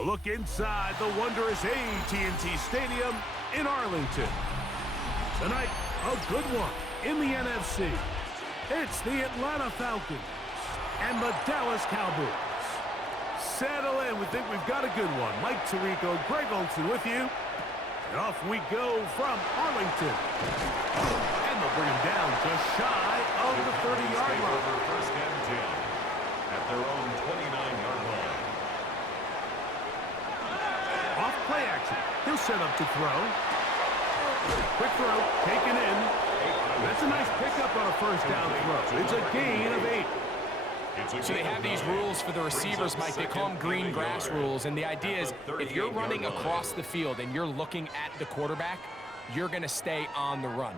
A look inside the wondrous AT&T Stadium in Arlington. Tonight, a good one in the NFC. It's the Atlanta Falcons and the Dallas Cowboys. Settle in. We think we've got a good one. Mike Tirico, Greg Olson with you. And off we go from Arlington. And they'll bring him down just shy of the 30-yard line. First and 10 at their own 29-yard line. Off play action. He'll set up to throw. Quick throw, taken in. That's a nice pickup on a first down throw. It's a gain of 8. So they have these rules for the receivers, Mike. They call them green grass rules. And the idea is if you're running across the field and you're looking at the quarterback, you're going to stay on the run.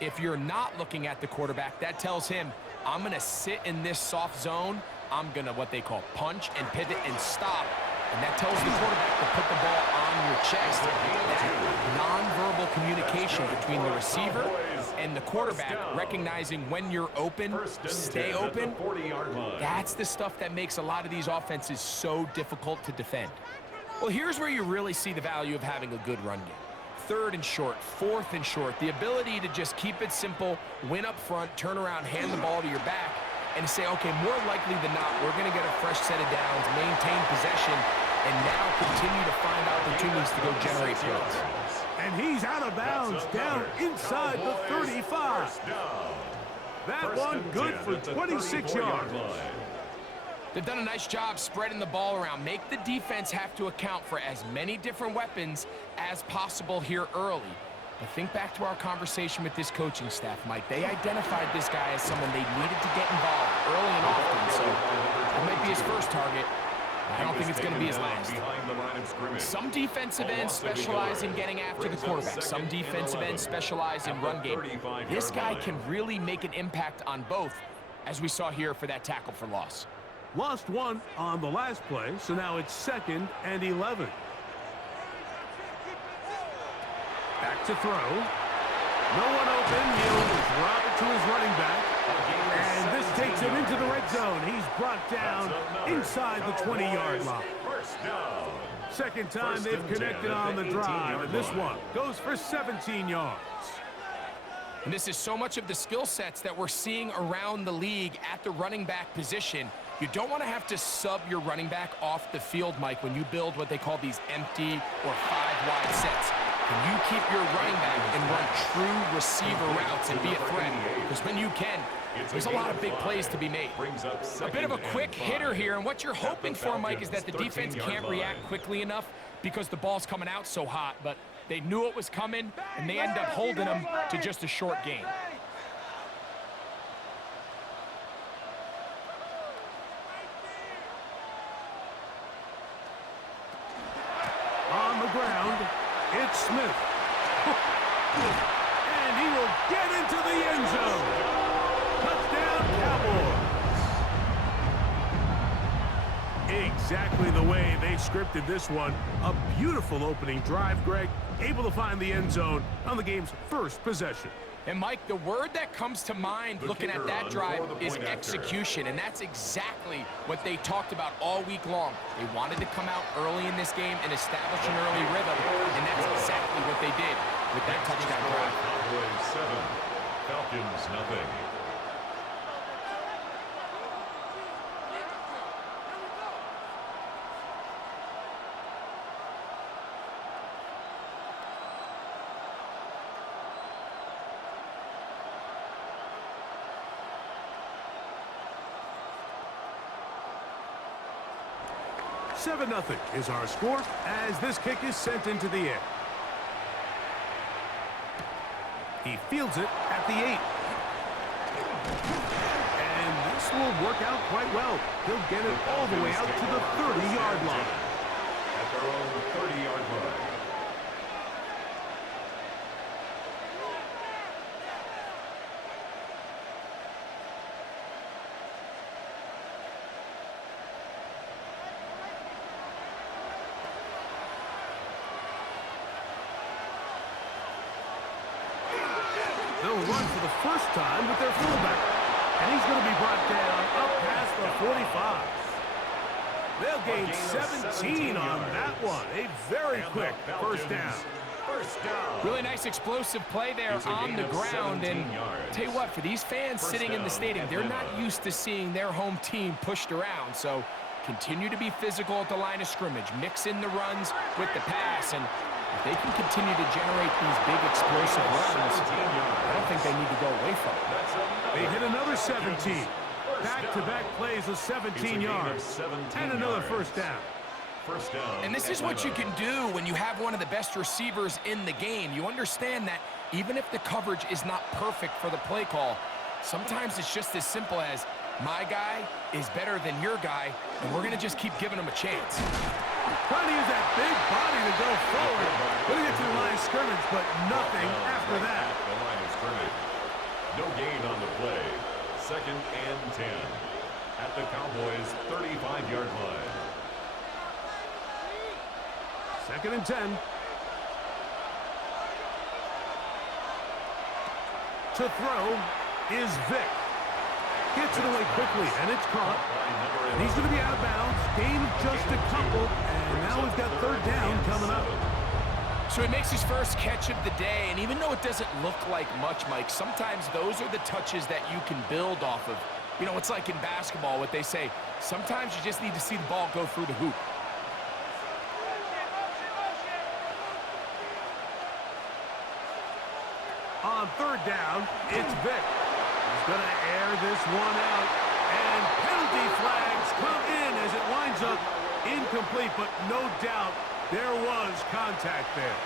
If you're not looking at the quarterback, that tells him, I'm going to sit in this soft zone. I'm going to what they call punch and pivot and stop. And that tells the quarterback to put the ball on your chest. That nonverbal communication between the receiver and the quarterback, recognizing when you're open, stay open, that's the stuff that makes a lot of these offenses so difficult to defend. Well, here's where you really see the value of having a good run game. 3rd and short, 4th and short, the ability to just keep it simple, win up front, turn around, hand the ball to your back, and say, okay, more likely than not, we're going to get a fresh set of downs, maintain possession, and now continue to find opportunities to go generate plays. And he's out of bounds, down inside the 35. That one good for 26 yards. They've done a nice job spreading the ball around. Make the defense have to account for as many different weapons as possible here early. But think back to our conversation with this coaching staff, Mike. They identified this guy as someone they needed to get involved early and often, so that might be his first target. I don't think it's going to be his last. Some defensive ends specialize in getting after the quarterback. Some defensive ends specialize in run game. This guy can really make an impact on both, as we saw here for that tackle for loss. Lost one on the last play, so now it's 2nd and 11. Back to throw. No one open. He'll drop it to his running back. And this takes him into the red zone. He's brought down inside the 20-yard line. Second time they've connected on the drive, and this one goes for 17 yards. And this is so much of the skill sets that we're seeing around the league at the running back position. You don't want to have to sub your running back off the field, Mike, when you build what they call these empty or 5-wide sets. Can you keep your running back and run true receiver routes and be a threat? Because when you can, there's a lot of big plays to be made. A bit of a quick hitter here, and what you're hoping for, Mike, is that the defense can't react quickly enough because the ball's coming out so hot, but they knew it was coming, and they end up holding them to just a short gain. On the ground, it's Smith. And he will get into the end zone. Touchdown, Cowboys. Exactly the way they scripted this one. A beautiful opening drive, Greg. Able to find the end zone on the game's first possession. And, Mike, the word that comes to mind looking at that drive is execution, and that's exactly what they talked about all week long. They wanted to come out early in this game and establish an early rhythm, and that's exactly what they did with that touchdown drive. Cowboys 7, Falcons nothing. Seven 0 is our score as this kick is sent into the air. He fields it at the 8. And this will work out quite well. He'll get it all the way out to the 30-yard line. At their own 30-yard line. They'll run for the first time with their fullback. And he's going to be brought down up past the 45. They'll gain 17 on that one. A very quick first down. Really nice explosive play there on the ground. And tell you what, for these fans sitting in the stadium, they're not used to seeing their home team pushed around. So continue to be physical at the line of scrimmage. Mix in the runs with the pass. And if they can continue to generate these big explosive runs, I don't think they need to go away from it. They hit another 17. Back-to-back plays of 17 yards. And another first down. And this is what you can do when you have one of the best receivers in the game. You understand that even if the coverage is not perfect for the play call, sometimes it's just as simple as my guy is better than your guy, and we're going to just keep giving him a chance. Trying to use that big body to go forward. Going to get to the line of scrimmage, but nothing after that. The line of scrimmage. No gain on the play. 2nd and 10 at the Cowboys' 35-yard line. 2nd and 10. To throw is Vic. Gets it away quickly, and it's caught. And he's going to be out of bounds. Gain of just a couple, and now we've got 3rd down coming up. So he makes his first catch of the day, and even though it doesn't look like much, Mike, sometimes those are the touches that you can build off of. You know, it's like in basketball, what they say, sometimes you just need to see the ball go through the hoop. On 3rd down, it's Vic. He's going to air this one out. And penalty flags come in as it winds up incomplete, but no doubt there was contact there.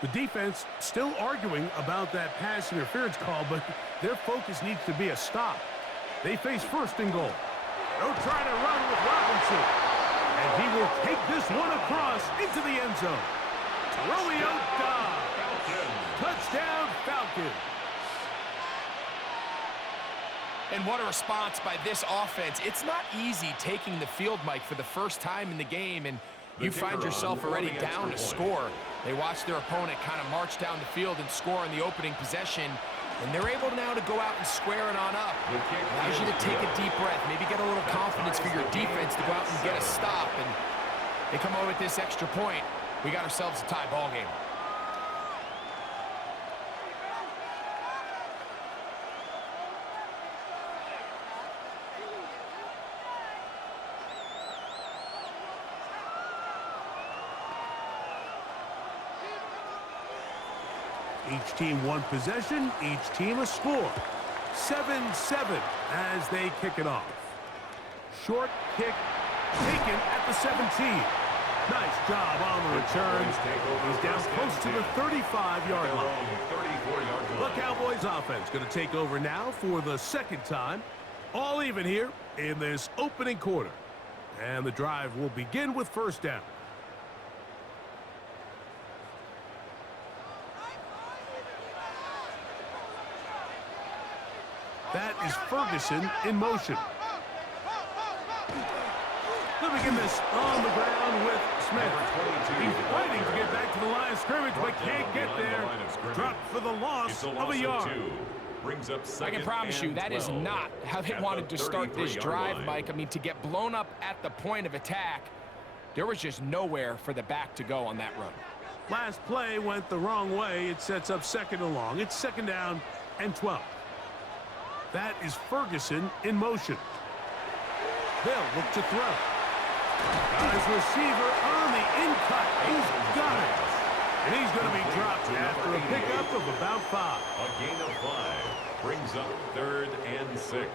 The defense still arguing about that pass interference call, but their focus needs to be a stop. They face 1st and goal. They'll try to run with Robinson. And he will take this one across into the end zone. Romeo Dobbs. Touchdown, Falcons. And what a response by this offense. It's not easy taking the field, Mike, for the first time in the game, and you find yourself already down a score. They watch their opponent kind of march down the field and score in the opening possession, and they're able now to go out and square it on up. Allows you to take a deep breath, maybe get a little confidence for your defense to go out and get a stop, and they come away with this extra point. We got ourselves a tie ball game. Each team one possession, each team a score. 7-7 as they kick it off. Short kick taken at the 17. Nice job on the return. He's down close to the 35-yard line. The Cowboys offense going to take over now for the 2nd time. All even here in this opening quarter. And the drive will begin with 1st down. That is Ferguson in motion. They'll begin this on the ground with Smith. He's fighting to get back to the line of scrimmage, but can't get there. Dropped for the loss of a yard. I can promise you that is not how they wanted to start this drive, Mike. I mean, to get blown up at the point of attack, there was just nowhere for the back to go on that run. Last play went the wrong way. It sets up 2nd and long. It's 2nd down and 12. That is Ferguson in motion. They'll look to throw. Got his receiver on the in-cut. He's got it. And he's going to be dropped after a pickup of about 5. A gain of 5 brings up 3rd and 6.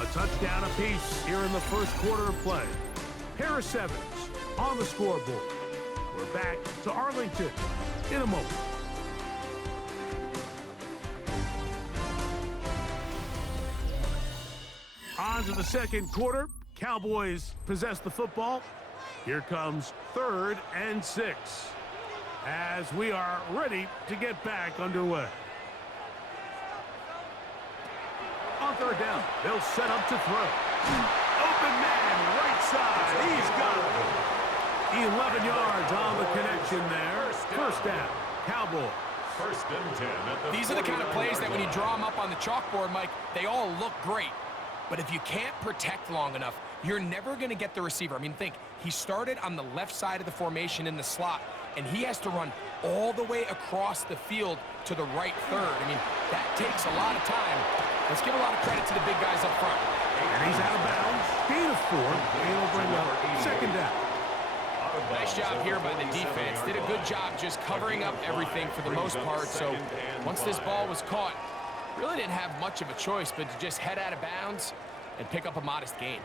A touchdown apiece here in the first quarter of play. Harris Evans on the scoreboard. We're back to Arlington in a moment. On to the 2nd quarter. Cowboys possess the football. Here comes 3rd and 6 as we are ready to get back underway. On 3rd down, they'll set up to throw. 11 yards on the connection there. First down, Cowboys. First and 10 at the These are the kind of plays that when you draw them up on the chalkboard, Mike, they all look great. But if you can't protect long enough, you're never going to get the receiver. I mean, think, he started on the left side of the formation in the slot, and he has to run all the way across the field to the right third. I mean, that takes a lot of time. Let's give a lot of credit to the big guys up front. And he's out of bounds. Gain of 4. And he'll bring up second down. Nice job here by the defense. Did a good job just covering up everything for the most part. So once this ball was caught, really didn't have much of a choice but to just head out of bounds and pick up a modest gain.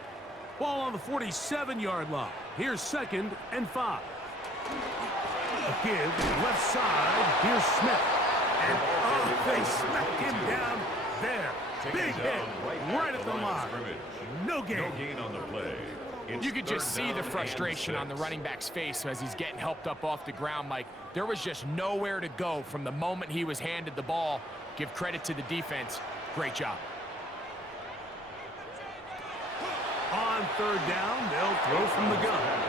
Ball on the 47-yard line. Here's second and 5. A give, left side. Here's Smith. And oh, they smacked him down there. Big hit right at the line. No gain. No gain on the play. You could just see the frustration on the running back's face as he's getting helped up off the ground, Mike. There was just nowhere to go from the moment he was handed the ball. Give credit to the defense. Great job. On third down, they'll throw from the gun.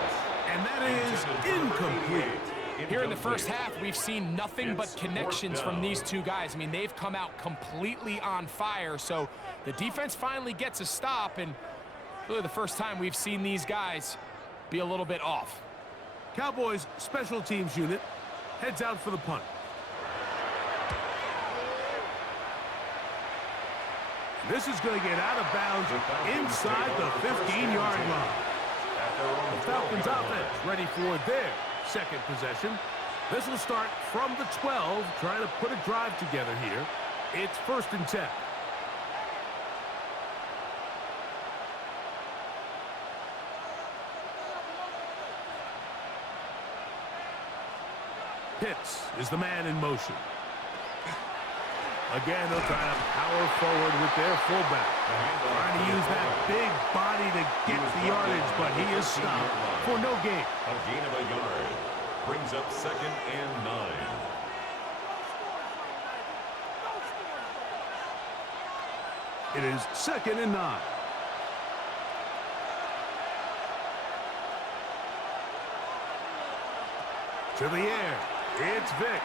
And that is incomplete. Here in the first half, we've seen nothing but connections from these two guys. I mean, they've come out completely on fire. So the defense finally gets a stop, and really the first time we've seen these guys be a little bit off. Cowboys special teams unit heads out for the punt. This is going to get out of bounds inside the 15-yard line. The Falcons offense ready for their second possession. This will start from the 12, trying to put a drive together here. It's first and 10. Pitts is the man in motion. Again, they'll try to power forward with their fullback. Trying to use that big body to get the yardage, but he is stopped for no gain. A gain of a yard. Brings up second and 9. It is second and 9. To the air. It's Vick.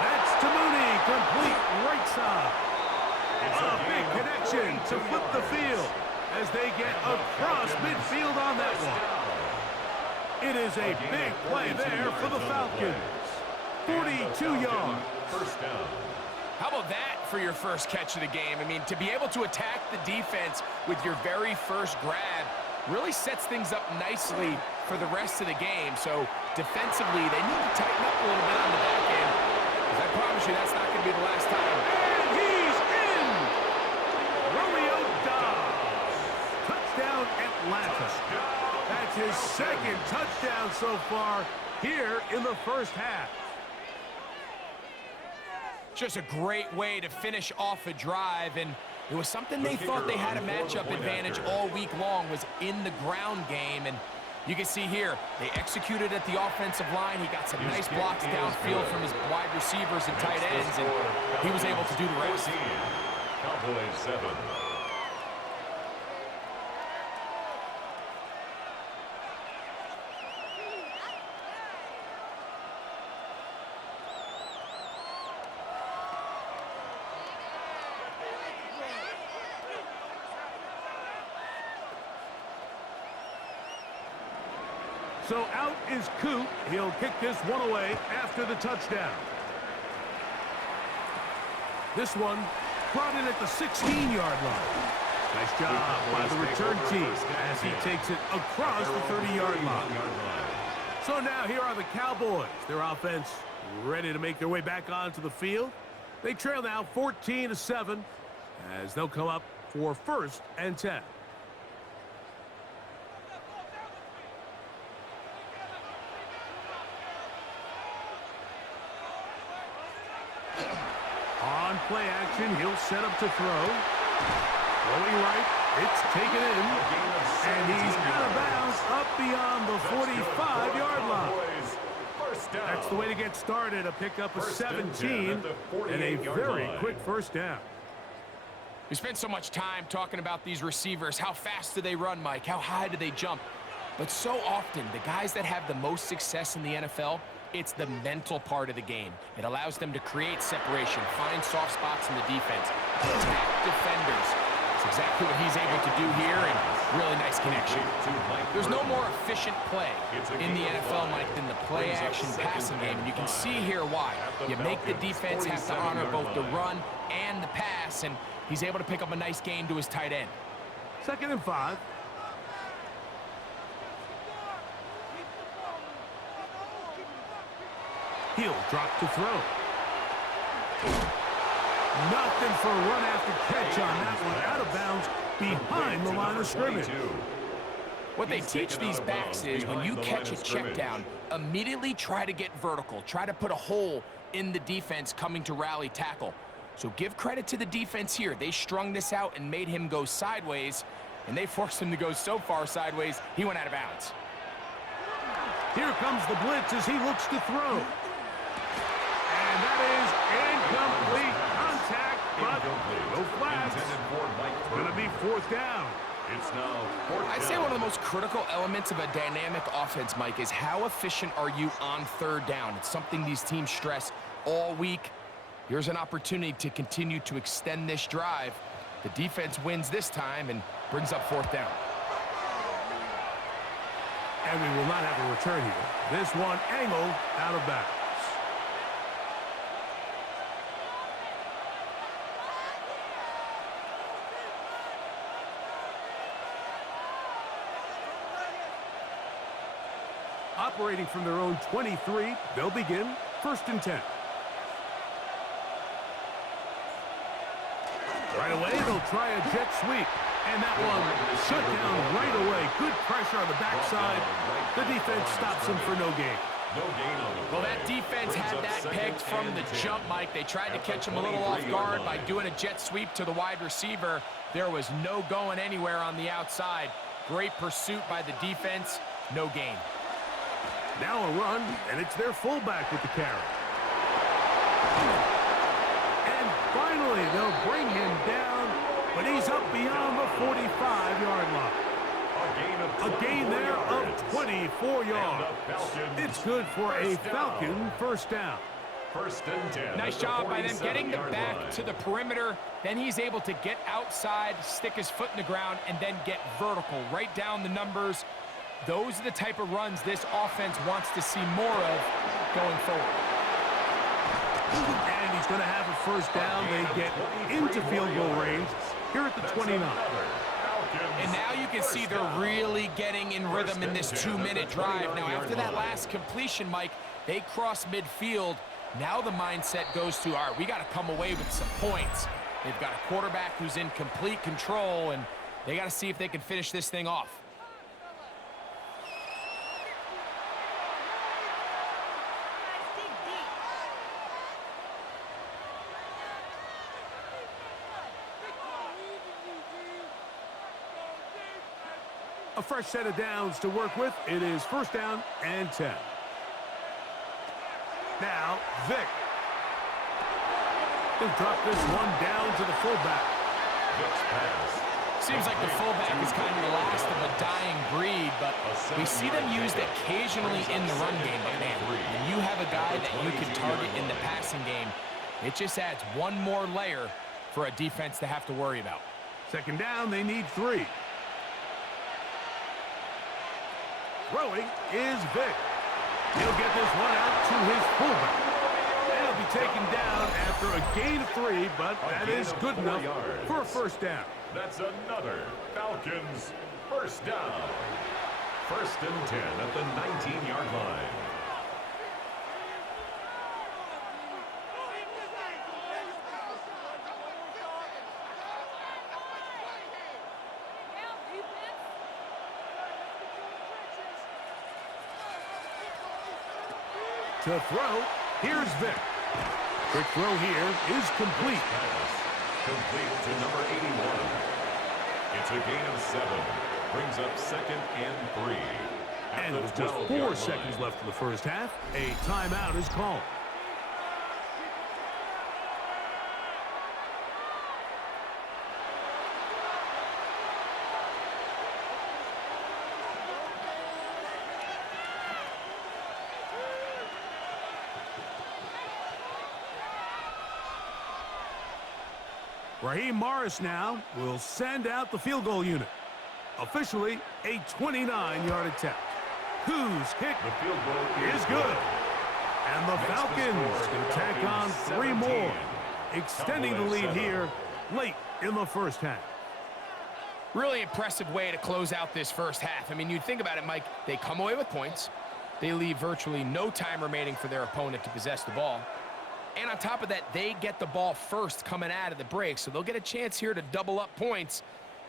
That's to Mooney. Complete right side. A big connection to flip the field as they get across midfield on that one. It is a big play there for the Falcons. 42 yards. First down. How about that for your first catch of the game? I mean, to be able to attack the defense with your very first grab really sets things up nicely for the rest of the game. So defensively, they need to tighten up a little bit on the back end, because I promise you that's not going to be the last time. And he's in! Romeo Dobbs. Touchdown, Atlanta. That's his second touchdown so far here in the first half. Just a great way to finish off a drive, and it was something they thought they had a matchup advantage all week long, was in the ground game. And you can see here, they executed at the offensive line. He got some nice blocks downfield from his wide receivers and tight ends, and he was able to do the rest. Cowboys 7. So out is Coop. He'll kick this one away after the touchdown. This one brought in at the 16-yard line. Nice job by the return team as he takes it across the 30-yard line. So now here are the Cowboys. Their offense ready to make their way back onto the field. They trail now 14-7 as they'll come up for first and 10. On play action, he'll set up to throw. Throwing right, it's taken in. And he's out of bounds up beyond the 45-yard line. That's the way to get started, a pickup of 17 and a very quick first down. We spent so much time talking about these receivers. How fast do they run, Mike? How high do they jump? But so often, the guys that have the most success in the NFL, it's the mental part of the game. It allows them to create separation, find soft spots in the defense, attack defenders. That's exactly what he's able to do here, and really nice connection. There's no more efficient play in the NFL, Mike, than the play-action passing game, and you can see here why. You make the defense have to honor both the run and the pass, and he's able to pick up a nice gain to his tight end. 2nd and 5. He'll drop to throw. Nothing for a run after catch on that one. Out of bounds behind the line of scrimmage. What they teach these backs is when you catch a check down, immediately try to get vertical. Try to put a hole in the defense coming to rally tackle. So give credit to the defense here. They strung this out and made him go sideways, and they forced him to go so far sideways, he went out of bounds. Here comes the blitz as he looks to throw. And that is incomplete contact, but no flags. It's going to be 4th down. It's now 4th down. I'd say one of the most critical elements of a dynamic offense, Mike, is how efficient are you on 3rd down? It's something these teams stress all week. Here's an opportunity to continue to extend this drive. The defense wins this time and brings up 4th down. And we will not have a return here. This one angled out of bounds. Operating from their own 23, they'll begin 1st and 10. Right away, they'll try a jet sweep. And that one shut down right away. Good pressure on the backside. The defense stops him for no gain. Well, that defense had that pegged from the jump, Mike. They tried to catch him a little off guard by doing a jet sweep to the wide receiver. There was no going anywhere on the outside. Great pursuit by the defense. No gain. Now a run, and it's their fullback with the carry. And finally, they'll bring him down, but he's up beyond the 45-yard line. A gain there of 24 yards. It's good for a Falcon 1st down. 1st and 10. Nice job by them getting the back to the perimeter. Then he's able to get outside, stick his foot in the ground, and then get vertical right down the numbers. Those are the type of runs this offense wants to see more of going forward. And he's going to have a 1st down. They get into field goal range here at the 29. And now you can see they're really getting in rhythm in this 2-minute drive. Now, after that last completion, Mike, they cross midfield. Now the mindset goes to, all right, we got to come away with some points. They've got a quarterback who's in complete control, and they got to see if they can finish this thing off. A fresh set of downs to work with. It is 1st down and 10. Now, Vic. He'll drop this one down to the fullback. Vic's pass. Seems like the fullback is kind of the last of a dying breed, but we see them used occasionally in the run game. But man, when you have a guy that you can target in the passing game, it just adds one more layer for a defense to have to worry about. 2nd down, they need 3. Throwing is Vic. He'll get this one out to his fullback. And he'll be taken down after a gain of 3, but that is good enough for a 1st down. That's another Falcons 1st down. 1st and 10 at the 19-yard line. To throw, here's Vic. Quick throw here is complete. Complete to number 81. It's a gain of 7. Brings up 2nd and 3. And with just 4 seconds left in the 1st half, a timeout is called. Raheem Morris now will send out the field goal unit. Officially a 29-yard attempt. Whose kick The field goal is good. And the Falcons can tack on 3 more, extending the lead here late in the first half. Really impressive way to close out this first half. I mean, you think about it, Mike, they come away with points. They leave virtually no time remaining for their opponent to possess the ball. And on top of that, they get the ball first coming out of the break, so they'll get a chance here to double up points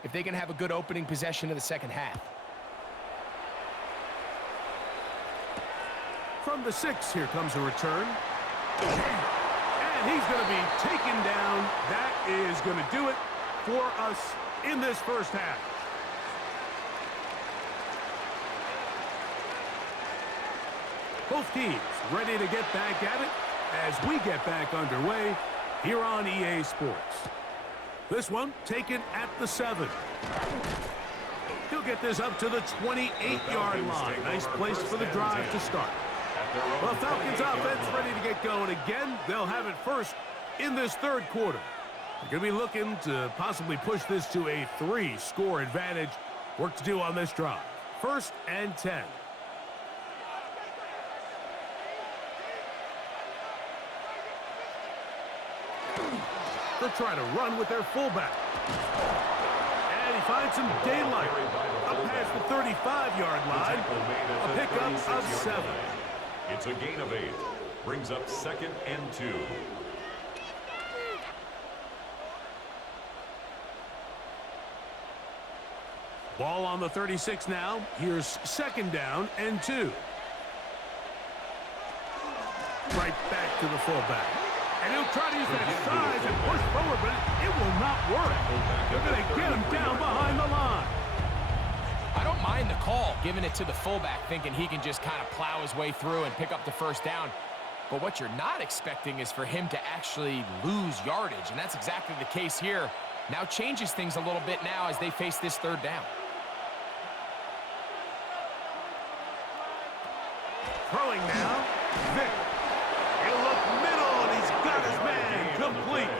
if they can have a good opening possession of the second half. From the 6, here comes a return. And he's going to be taken down. That is going to do it for us in this first half. Both teams ready to get back at it as we get back underway here on EA Sports. This one taken at the 7. He'll get this up to the 28-yard line. Nice place for the drive to start. The Falcons offense ready to get going again. They'll have it first in this third quarter. They're going to be looking to possibly push this to a 3-score advantage. Work to do on this drive. 1st and 10. They'll try to run with their fullback. And he finds some daylight. Up past the 35-yard line. A pickup of 7. It's a gain of 8. Brings up 2nd and 2. Ball on the 36 now. Here's 2nd down and 2. Right back to the fullback. And he'll try to use that size and push forward, but it will not work. They're going to get him down behind the line. I don't mind the call, giving it to the fullback, thinking he can just kind of plow his way through and pick up the first down. But what you're not expecting is for him to actually lose yardage, and that's exactly the case here. Now changes things a little bit now as they face this 3rd down. Throwing now, Vic. He'll look middle, and he's got his man complete.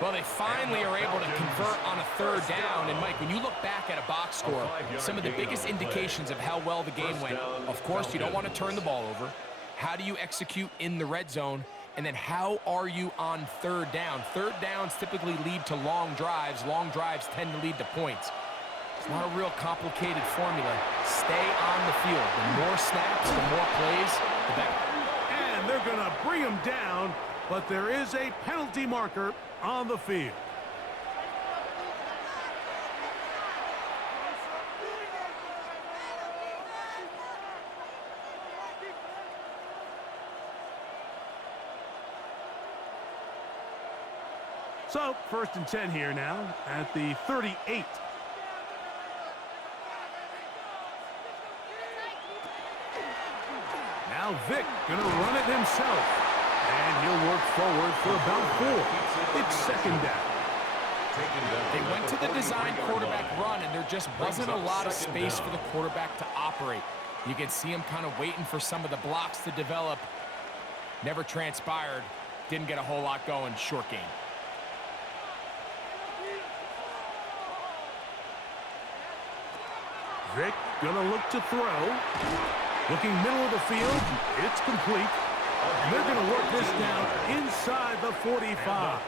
Well, they finally are able to convert on a 3rd down. And, Mike, when you look back at a box score, some of the biggest indications of how well the game went, of course, you don't want to turn the ball over. How do you execute in the red zone? And then how are you on 3rd down? 3rd downs typically lead to long drives. Long drives tend to lead to points. It's not a real complicated formula. Stay on the field. The more snaps, the more plays, the better. And they're going to bring him down, but there is a penalty marker on the field. So, 1st and 10 here now at the 38. Now Vic going to run it himself. And he'll work forward for about 4. It's 2nd down. They went to the design quarterback run, and there just wasn't a lot of space for the quarterback to operate. You can see him kind of waiting for some of the blocks to develop. Never transpired. Didn't get a whole lot going. Short game. Vic gonna look to throw. Looking middle of the field. It's complete. And they're gonna work this down inside the 45.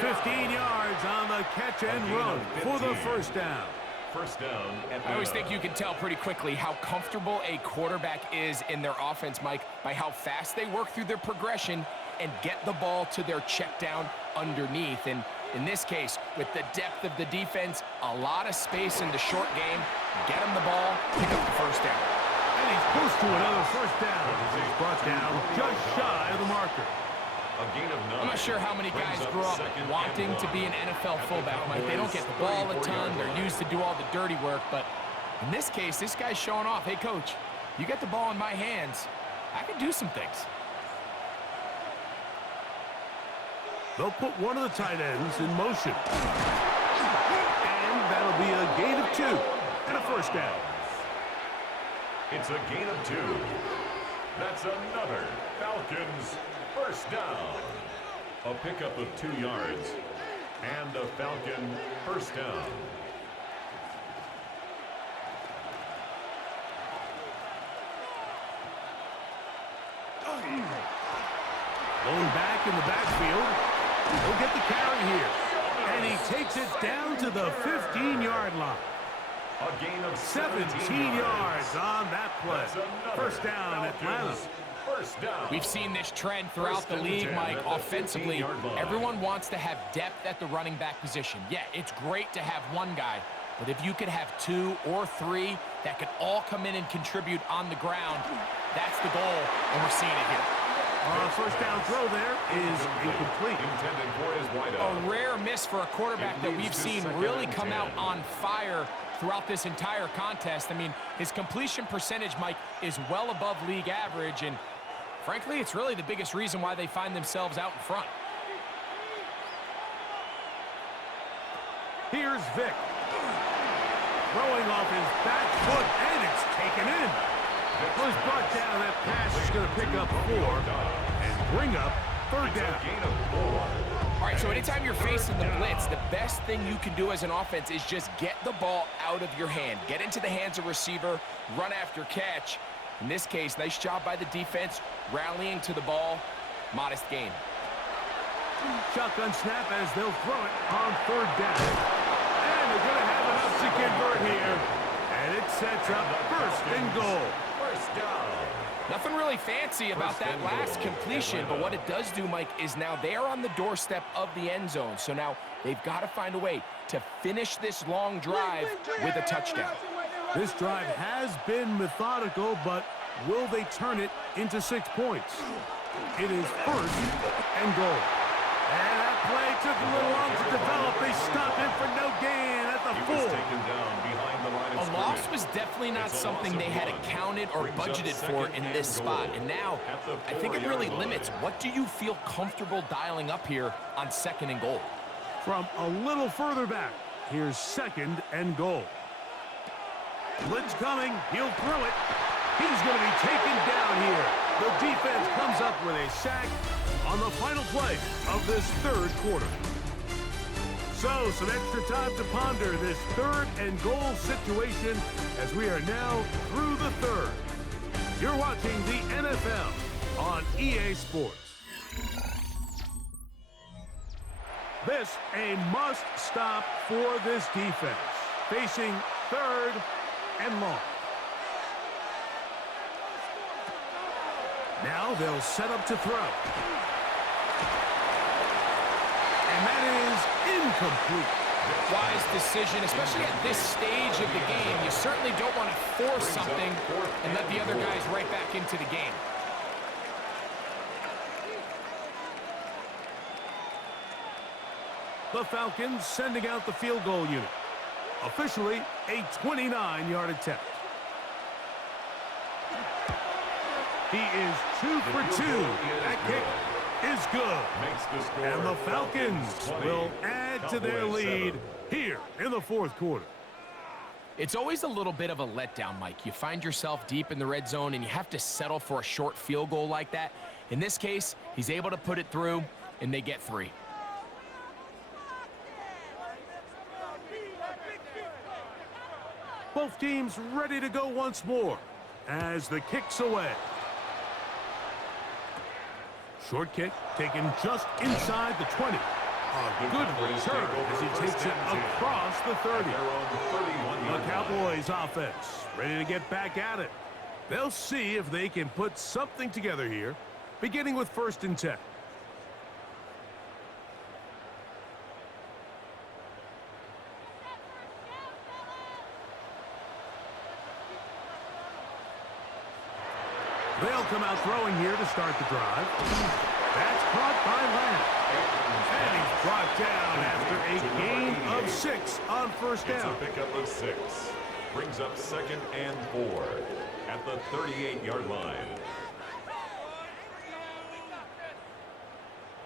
15 yards on the catch and run for the 1st down. First down. I always think you can tell pretty quickly how comfortable a quarterback is in their offense, Mike, by how fast they work through their progression and get the ball to their check down underneath. And in this case, with the depth of the defense, a lot of space in the short game, get him the ball, pick up the 1st down. And he's close to another 1st down. He's brought down just shy of the marker. A gain of 9. I'm not sure how many guys grew up wanting to be an NFL fullback, Mike. They don't get the ball a ton. They're used to do all the dirty work. But in this case, this guy's showing off, hey, coach, you get the ball in my hands. I can do some things. They'll put one of the tight ends in motion. And that'll be a gain of 2 and a 1st down. It's a gain of 2. That's another Falcons 1st down. A pickup of 2 yards. And a Falcon first down. Going back in the backfield. He'll get the carry here. And he takes it down to the 15-yard line. A gain of 17 yards on that play. First down, Atlanta. First down. We've seen this trend throughout the league, Mike. Offensively, everyone wants to have depth at the running back position. Yeah, it's great to have one guy, but if you could have 2 or 3 that could all come in and contribute on the ground, that's the goal, and we're seeing it here. First down throw there is incomplete. Intended for his wide A rare miss for a quarterback that we've seen really come out on fire throughout this entire contest. I mean, his completion percentage, Mike, is well above league average, and frankly, it's really the biggest reason why they find themselves out in front. Here's Vic. Throwing off his back foot, and it's taken in. Was brought down. That pass is going to pick up 4 and bring up third down. All right, so anytime you're facing the blitz, the best thing you can do as an offense is just get the ball out of your hand. Get into the hands of receiver, run after catch. In this case, nice job by the defense, rallying to the ball. Modest gain. Shotgun snap as they'll throw it on third down. And they're going to have enough to convert here. And it sets up first and goal. First down. Nothing really fancy about that last completion, but what it does do, Mike, is now they are on the doorstep of the end zone. So now they've got to find a way to finish this long drive with a touchdown. This drive has been methodical, but will they turn it into 6 points? It is first and goal. And that play took a little long to develop. They stopped it for no gain at the 4. Taken down behind the line of A loss was definitely not something they had accounted or budgeted for in this spot. And now, I think it really limits. What do you feel comfortable dialing up here on second and goal? From a little further back, here's second and goal. Blitz coming. He'll throw it. He's going to be taken down here. The defense comes up with a sack on the final play of this third quarter. So, some extra time to ponder this third and goal situation as we are now through the third. You're watching the NFL on EA Sports. This a must stop for this defense. Facing third and long. Now they'll set up to throw. And that is incomplete. Wise decision, especially at this stage of the game. You certainly don't want to force something and let the other guys right back into the game. The Falcons sending out the field goal unit. Officially a 29-yard attempt. He is 2 for 2. That kick is good. And the Falcons will add to their lead here in the fourth quarter. It's always a little bit of a letdown, Mike. You find yourself deep in the red zone and you have to settle for a short field goal like that. In this case, he's able to put it through and they get 3. Both teams ready to go once more as the kick's away. Short kick taken just inside the 20. A good return as he takes it across the 30. The Cowboys offense ready to get back at it. They'll see if they can put something together here, beginning with 1st and 10. They'll come out throwing here to start the drive. That's caught by Lamb. And he's brought down after a gain of 6 on first down. It's a pickup of 6. Brings up 2nd and 4 at the 38-yard line.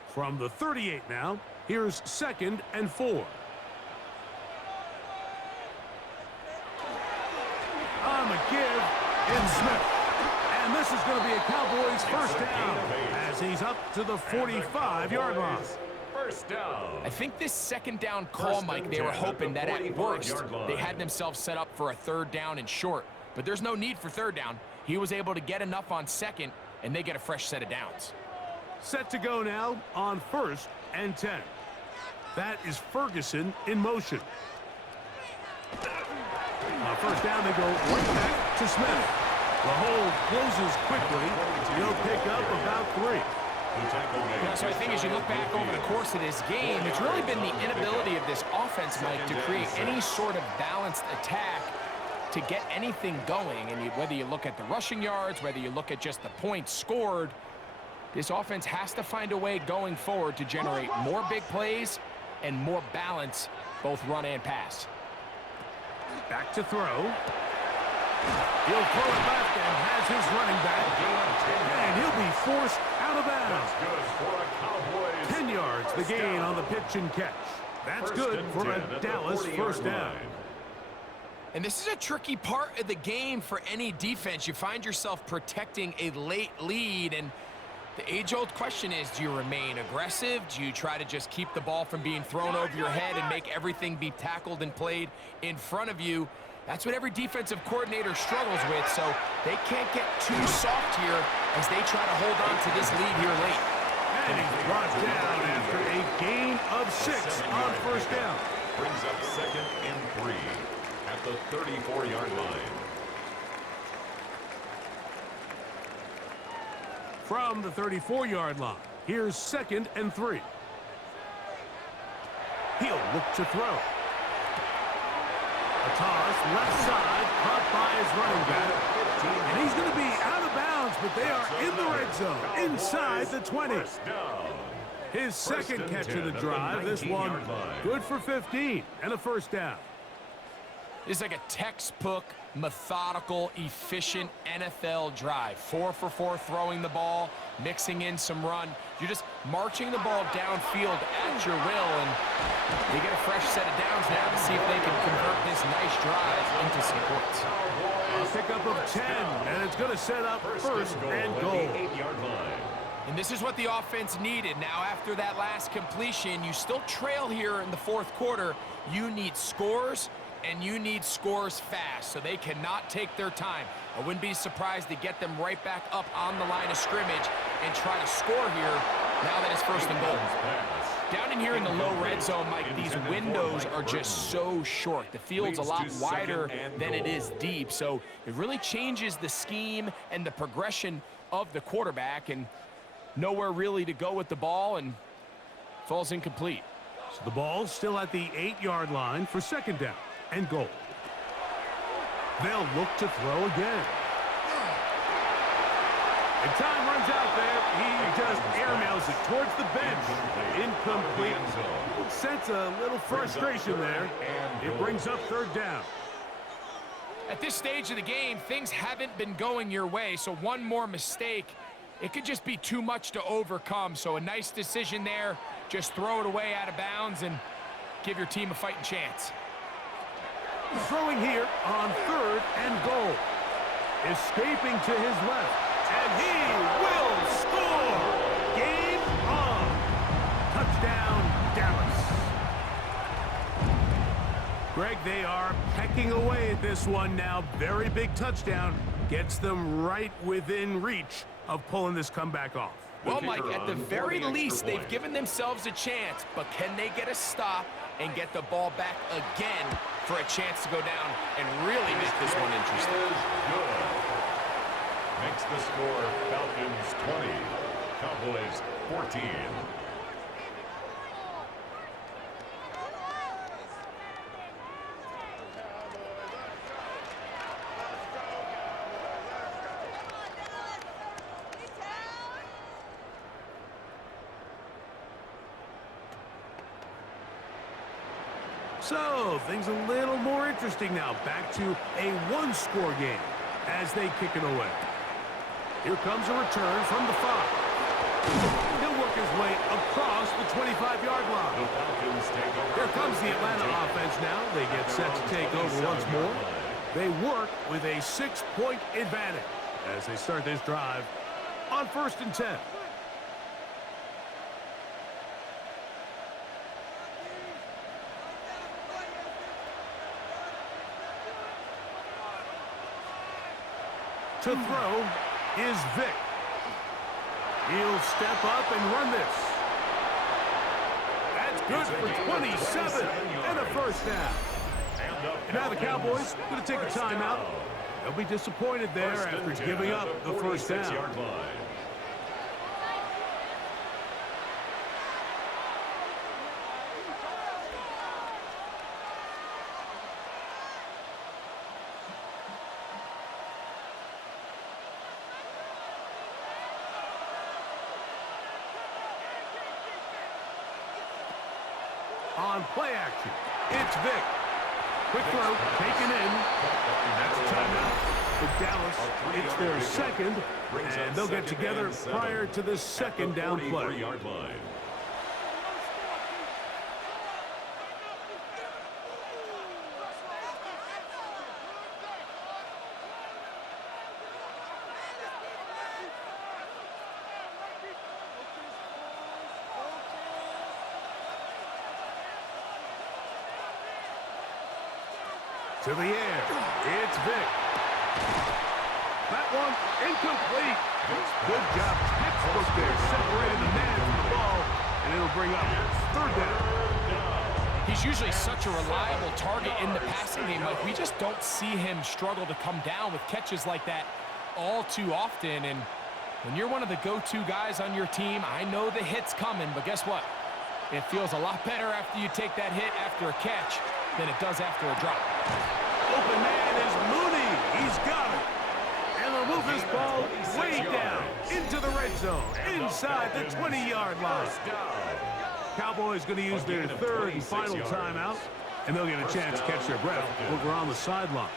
From the 38 now, here's 2nd and 4. On the give, in Smith. And this is going to be a Cowboys first down as he's up to the 45-yard line. First down. I think this second down call, Mike, they were hoping that at worst they had themselves set up for a third down and short. But there's no need for third down. He was able to get enough on second, and they get a fresh set of downs. Set to go now on 1st and 10. That is Ferguson in motion. On first down, they go right back to Smith. The hold closes quickly. He'll pick up about 3. Yeah, so I think as you look back over the course of this game, it's really been the inability of this offense, Mike, to create any sort of balanced attack to get anything going. And whether you look at the rushing yards, whether you look at just the points scored, this offense has to find a way going forward to generate more big plays and more balance, both run and pass. Back to throw. He'll throw it left and has his running back. And he'll be forced out of bounds. 10 yards, the gain on the pitch and catch. That's good for a Dallas first down. And this is a tricky part of the game for any defense. You find yourself protecting a late lead, and the age-old question is, do you remain aggressive? Do you try to just keep the ball from being thrown over your head and make everything be tackled and played in front of you? That's what every defensive coordinator struggles with, so they can't get too soft here as they try to hold on to this lead here late. And he's brought down after a gain of 6 on first down. Brings up 2nd and 3 at the 34-yard line. From the 34-yard line, here's 2nd and 3. He'll look to throw. A toss, left side, caught by his running back. And he's going to be out of bounds, but they are in the red zone, inside the 20. His second catch of the drive, this one good for 15 and a first down. It's like a textbook, methodical, efficient NFL drive. 4 for 4 throwing the ball, mixing in some run. You're just marching the ball downfield at your will, and they get a fresh set of downs now to see if they can convert this nice drive into some points. A pickup of 10, and it's going to set up first and goal. And this is what the offense needed. Now, after that last completion, you still trail here in the fourth quarter. You need scores, and you need scores fast, so they cannot take their time. I wouldn't be surprised to get them right back up on the line of scrimmage and try to score here now that it's first and goal. Down in here in the low red zone, Mike, these windows are just so short. The field's a lot wider than it is deep, so it really changes the scheme and the progression of the quarterback, and nowhere really to go with the ball, and falls incomplete. So the ball's still at the 8-yard line for second down and goal. They'll look to throw again. And time runs out there. He just airmails it towards the bench. Incomplete. Sense a little frustration there. It brings up third down. At this stage of the game, things haven't been going your way, so one more mistake, it could just be too much to overcome. So a nice decision there. Just throw it away out of bounds and give your team a fighting chance. Throwing here on third and goal. Escaping to his left. And he will score! Game on! Touchdown, Dallas. Greg, they are pecking away at this one now. Very big touchdown. Gets them right within reach of pulling this comeback off. Well, Mike, at the very least, they've given themselves a chance, but can they get a stop and get the ball back again for a chance to go down and really make this one interesting? Makes the score Falcons 20, Cowboys 14. So, things a little more interesting now. Back to a one-score game as they kick it away. Here comes a return from the 5. He'll work his way across the 25-yard line. Here comes the Atlanta offense now. They get set to take over once more. They work with a 6-point advantage. as they start this drive on 1st and 10. To throw is Vic. He'll step up and run this. That's good for 27 and a first down. And now the Cowboys going to take a timeout. They'll be disappointed there after giving up the first down. On play action, it's Vic. Quick throw, taken in. That's a timeout for Dallas. It's their second, and they'll get together prior to the second down play. To the air, it's Vic. That one incomplete. Good job, textbook there, separating the man from the ball, and it'll bring up 3rd down. He's usually such a reliable target in the passing game. Like, we just don't see him struggle to come down with catches like that all too often. And when you're one of the go-to guys on your team, I know the hit's coming, but guess what? It feels a lot better after you take that hit after a catch than it does after a drop. Open man is Mooney. He's got it. And they'll move this ball way down into the red zone, inside the 20-yard line. Cowboys going to use their 3rd and final timeout, and they'll get a chance to catch their breath over on the sideline.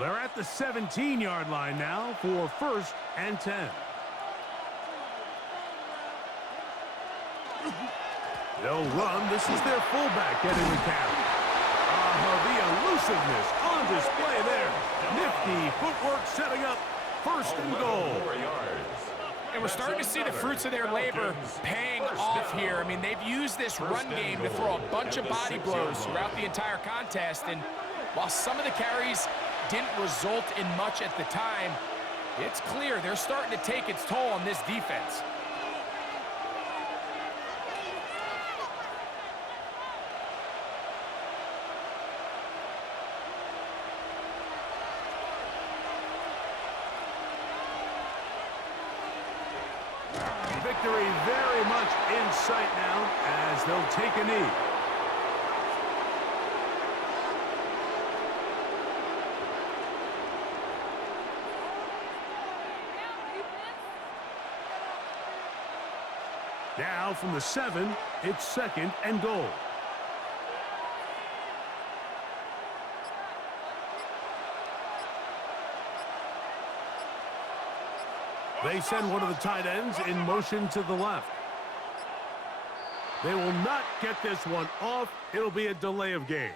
They're at the 17-yard line now for 1st and 10. They'll run. This is their fullback getting the count. The elusiveness on display there. Nifty footwork setting up 1st and goal. And we're starting to see the fruits of their labor paying off here. I mean, they've used this run game to throw a bunch of body blows throughout the entire contest. And while some of the carries didn't result in much at the time, it's clear they're starting to take its toll on this defense. Victory very much in sight now as they'll take a knee. Now from the 7, it's 2nd and goal. They send one of the tight ends in motion to the left. They will not get this one off. It'll be a delay of game.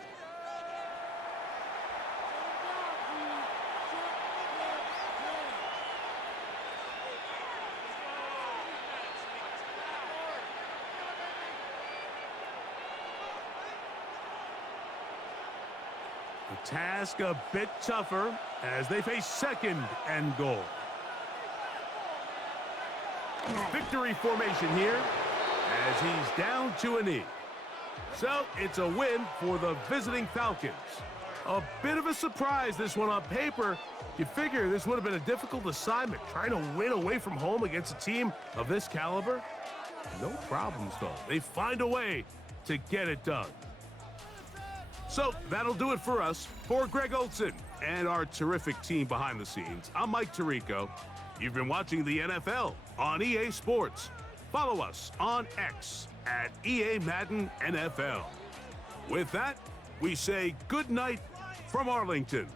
The task a bit tougher as they face 2nd and goal. Victory formation here as he's down to a knee. So it's a win for the visiting Falcons. A bit of a surprise, this one on paper. You figure this would have been a difficult assignment, trying to win away from home against a team of this caliber. No problems, though. They find a way to get it done. So that'll do it for us. For Greg Olson and our terrific team behind the scenes, I'm Mike Tirico. You've been watching the NFL on EA Sports. Follow us on X at EA Madden NFL. With that, we say good night from Arlington.